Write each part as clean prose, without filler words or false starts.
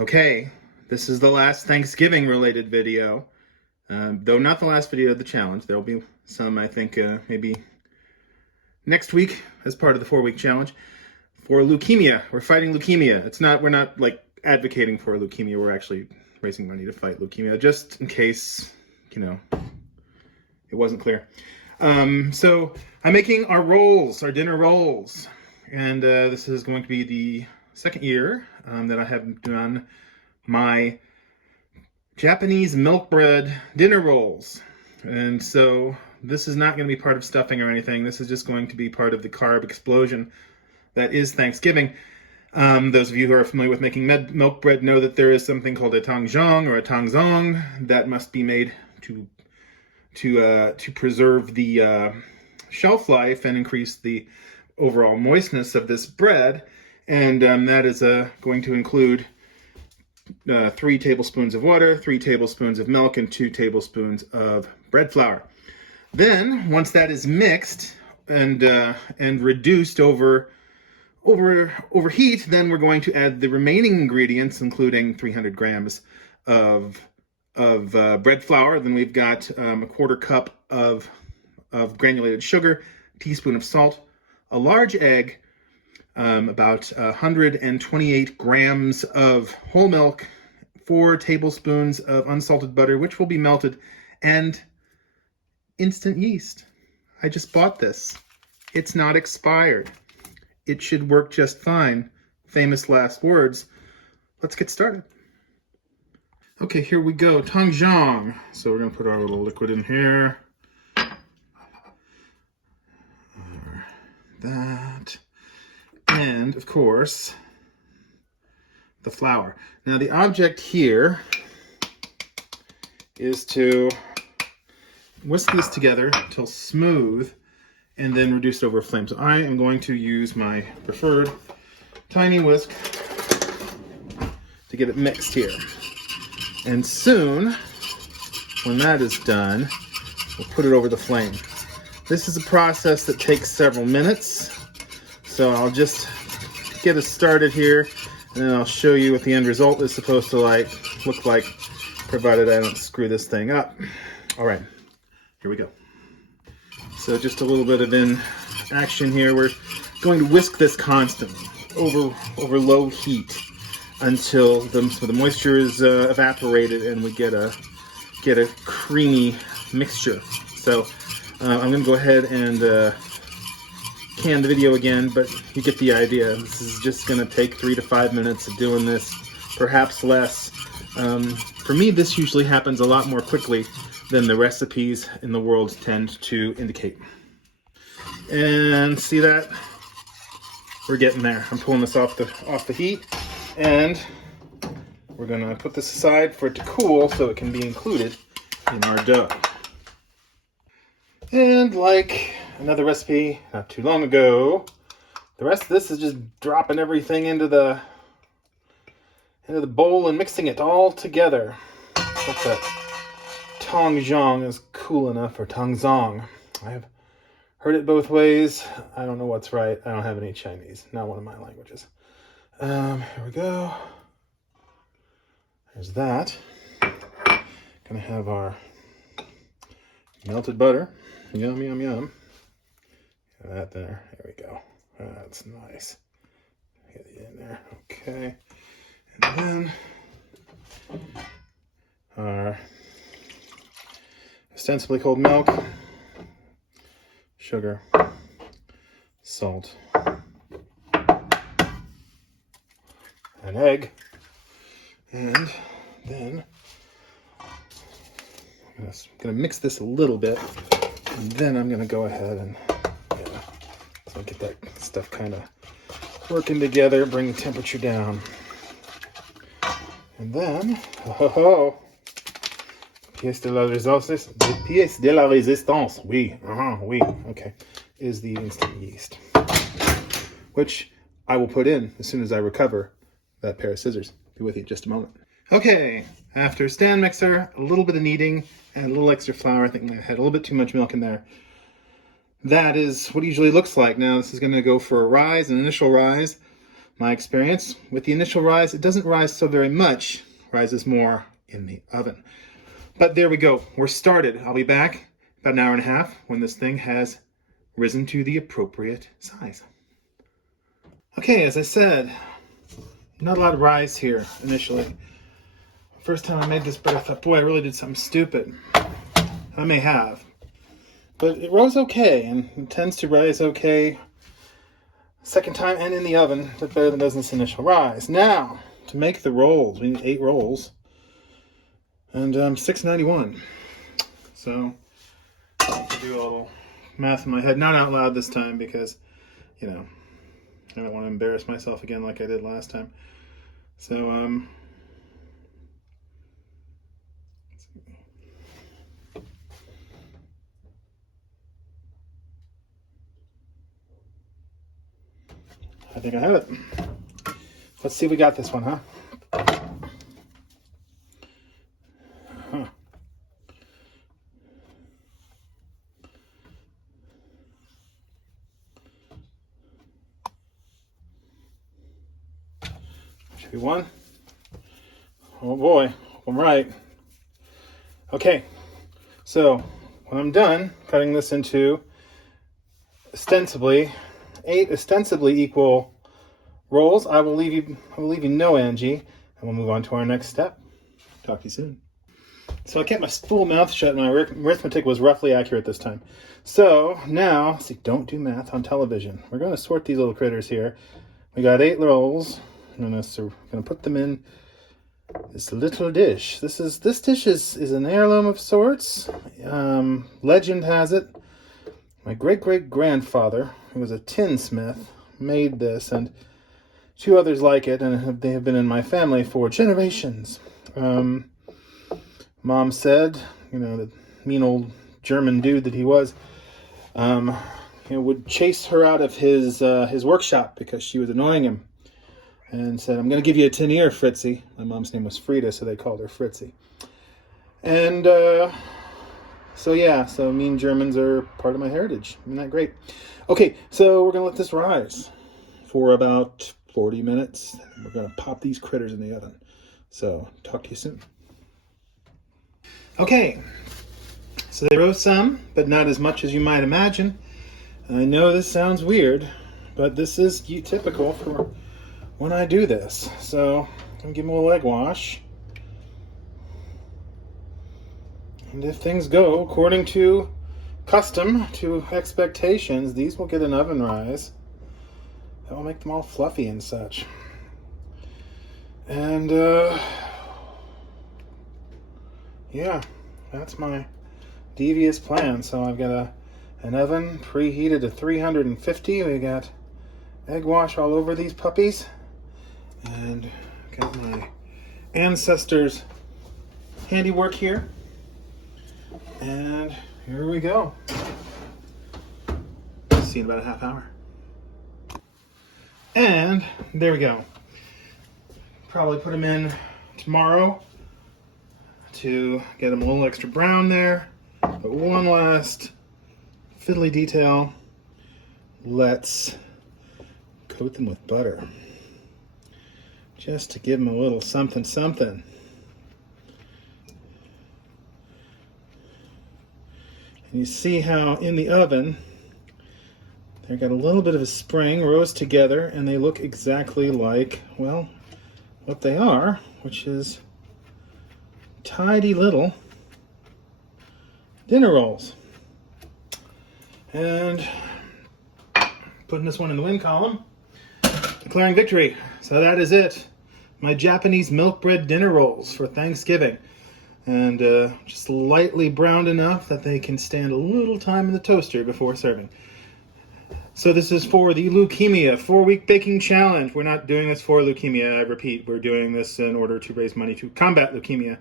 Okay, this is the last Thanksgiving related video, though not the last video of the challenge. There'll be some, I think, maybe next week as part of the 4-week challenge. For leukemia, we're fighting leukemia. We're not like advocating for leukemia. We're actually raising money to fight leukemia, just in case, it wasn't clear. So I'm making our dinner rolls, and this is going to be the second year that I have done my Japanese milk bread dinner rolls. And so this is not going to be part of stuffing or anything. This is just going to be part of the carb explosion that is Thanksgiving. Those of you who are familiar with making milk bread know that there is something called a tangjong or a tangzong that must be made to preserve the shelf life and increase the overall moistness of this bread. And that is going to include 3 tablespoons of water, 3 tablespoons of milk, and 2 tablespoons of bread flour. Then, once that is mixed and reduced over heat, then we're going to add the remaining ingredients, including 300 grams of bread flour. Then we've got a 1/4 cup of granulated sugar, a teaspoon of salt, a large egg, about 128 grams of whole milk, 4 tablespoons of unsalted butter, which will be melted, and instant yeast. I just bought this. It's not expired. It should work just fine. Famous last words. Let's get started. Okay, here we go. Tangjong. So we're going to put our little liquid in here. That. And, of course, the flour. Now, the object here is to whisk this together until smooth and then reduce it over a flame. So I am going to use my preferred tiny whisk to get it mixed here. And soon, when that is done, we'll put it over the flame. This is a process that takes several minutes. So I'll just get us started here, and then I'll show you what the end result is supposed to look like, provided I don't screw this thing up. All right, here we go. So just a little bit of action here. We're going to whisk this constantly over low heat until the moisture is evaporated and we get a creamy mixture. So I'm going to go ahead and can the video again, but you get the idea. This is just going to take 3 to 5 minutes of doing this, perhaps less. For me, this usually happens a lot more quickly than the recipes in the world tend to indicate. And see that? We're getting there. I'm pulling this off the heat, and we're going to put this aside for it to cool so it can be included in our dough. And like another recipe not too long ago, the rest of this is just dropping everything into the bowl and mixing it all together. Hope that tangjong is cool enough, or tangzong. I have heard it both ways. I don't know what's right. I don't have any Chinese, not one of my languages. Here we go. There's that. Gonna have our melted butter. Yum, yum, yum. Get that there. There we go. That's nice. Get it in there. Okay. And then our ostensibly cold milk, sugar, salt, an egg, and then I'm gonna mix this a little bit, and then I'm gonna go ahead and so get that stuff kind of working together, bring the temperature down, and then pièce de la résistance, oui, oui, okay, is the instant yeast, which I will put in as soon as I recover that pair of scissors. Be with you in just a moment. Okay, after stand mixer, a little bit of kneading, and a little extra flour. I think I had a little bit too much milk in there. That is what it usually looks like. Now this is going to go for a rise, an initial rise. my experience with the initial rise, it doesn't rise so very much, rises more in the oven. But there we go, we're started. I'll be back about an hour and a half when this thing has risen to the appropriate size. Okay, as I said, not a lot of rise here initially. First time I made this bread, I thought, boy, I really did something stupid. I may have. But it rose okay, and it tends to rise okay second time and in the oven, but better than does this initial rise. Now, to make the rolls, we need 8 rolls, and $6.91. So, I'll do a little math in my head, not out loud this time because, you know, I don't want to embarrass myself again like I did last time. So, I think I have it. Let's see if we got this one, huh? Should be one. Oh boy, I'm right. Okay, so when I'm done cutting this into ostensibly 8 ostensibly equal rolls, I will leave you no Angie, and we'll move on to our next step. Talk to you soon. So I kept my full mouth shut, and my arithmetic was roughly accurate this time. So now, see, don't do math on television. We're going to sort these little critters here. We got 8 rolls. I'm going to put them in this little dish. This dish is an heirloom of sorts. Legend has it, my great-great-grandfather, who was a tinsmith, made this, and 2 others like it, and they have been in my family for generations. Mom said, you know, the mean old German dude that he was, would chase her out of his workshop because she was annoying him, and said, "I'm going to give you a tin ear, Fritzy." My mom's name was Frida, so they called her Fritzy. And so mean Germans are part of my heritage. Isn't that great? Okay, so we're going to let this rise for about 40 minutes. We're going to pop these critters in the oven. So, talk to you soon. Okay, so they rose some, but not as much as you might imagine. I know this sounds weird, but this is typical for when I do this. So, I'm going to give them a little egg wash. And if things go according to custom, to expectations, these will get an oven rise. That will make them all fluffy and such. And, yeah, that's my devious plan. So I've got an oven preheated to 350. We got egg wash all over these puppies. And got my ancestors' handiwork here. And here we go. See you in about a half hour. And there we go. Probably put them in tomorrow to get them a little extra brown there. But one last fiddly detail. Let's coat them with butter. Just to give them a little something something. And you see how in the oven, they've got a little bit of a spring, rose together, and they look exactly like, well, what they are, which is tidy little dinner rolls. And putting this one in the win column, declaring victory. So that is it. My Japanese milk bread dinner rolls for Thanksgiving. And just lightly browned enough that they can stand a little time in the toaster before serving. So this is for the Leukemia 4-week baking challenge. We're not doing this for leukemia, I repeat. We're doing this in order to raise money to combat leukemia,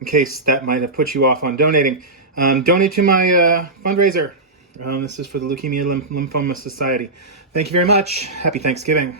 in case that might have put you off on donating. Donate to my fundraiser. This is for the Leukemia Lymphoma Society. Thank you very much. Happy Thanksgiving.